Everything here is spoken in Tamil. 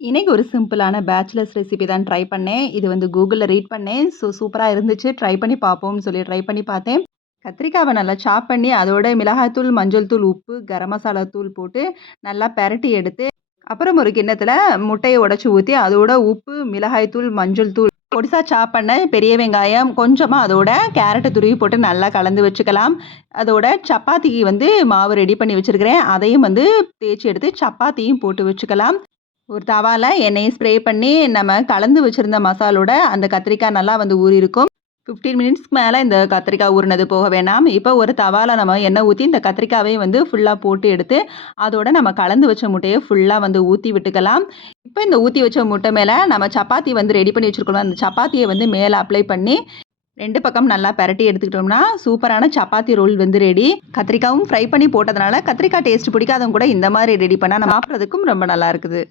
இன்னைக்கு ஒரு சிம்பிளான பேச்சுலர்ஸ் ரெசிபி தான் ட்ரை பண்ணேன். இது வந்து கூகுள்ல ரீட் பண்ணேன். சூப்பரா இருந்துச்சு. ட்ரை பண்ணி பார்ப்போம்னு சொல்லி ட்ரை பண்ணி பார்த்தேன். கத்திரிக்காவ நல்லா சாப் பண்ணி, அதோட மிளகாய்த்தூள், மஞ்சள் தூள், உப்பு, கரம் மசாலா தூள் போட்டு நல்லா பெரட்டி எடுத்து, அப்புறம் ஒரு கிண்ணத்துல முட்டைய உடைச்சு ஊத்தி, அதோட உப்பு, மிளகாய் தூள், மஞ்சள் தூள், பொடிசா சாப் பண்ண பெரிய வெங்காயம், கொஞ்சமா அதோட கேரட்ட துருவி போட்டு நல்லா கலந்து வச்சுக்கலாம். அதோட சப்பாத்திக்கு வந்து மாவு ரெடி பண்ணி வச்சிருக்கிறேன். அதையும் வந்து தேய்ச்சு எடுத்து சப்பாத்தியும் போட்டு வச்சுக்கலாம். ஒரு தவால எண்ணெய ஸ்ப்ரே பண்ணி, நம்ம கலந்து வச்சிருந்த மசாலோட அந்த கத்திரிக்காய் நல்லா வந்து ஊறியிருக்கும். 15 மினிட்ஸ்க்கு மேல இந்த கத்திரிக்காய் ஊறுனது போக வேணாம். இப்போ ஒரு தவால நம்ம எண்ணெய் ஊத்தி, இந்த கத்திரிக்காவையும் வந்து ஃபுல்லா போட்டு எடுத்து, அதோட நம்ம கலந்து வச்ச முட்டைய ஃபுல்லா வந்து ஊத்தி விட்டுக்கலாம். இப்போ இந்த ஊத்தி வச்ச முட்டை மேல நம்ம சப்பாத்தி வந்து ரெடி பண்ணி வச்சிருக்கோம்ல, அந்த சப்பாத்திய வந்து மேல அப்ளை பண்ணி, 2 பக்கம் நல்லா பெரட்டி எடுத்துக்கிட்டோம்னா, சூப்பரான சப்பாத்தி ரோல் வந்து ரெடி. கத்திரிக்காவும் ஃப்ரை பண்ணி போட்டதுனால, கத்திரிக்காய் டேஸ்ட் பிடிக்காதவங்க கூட இந்த மாரி ரெடி பண்ணா நம்ம சாப்பிடுறதுக்கும் ரொம்ப நல்லா இருக்குது.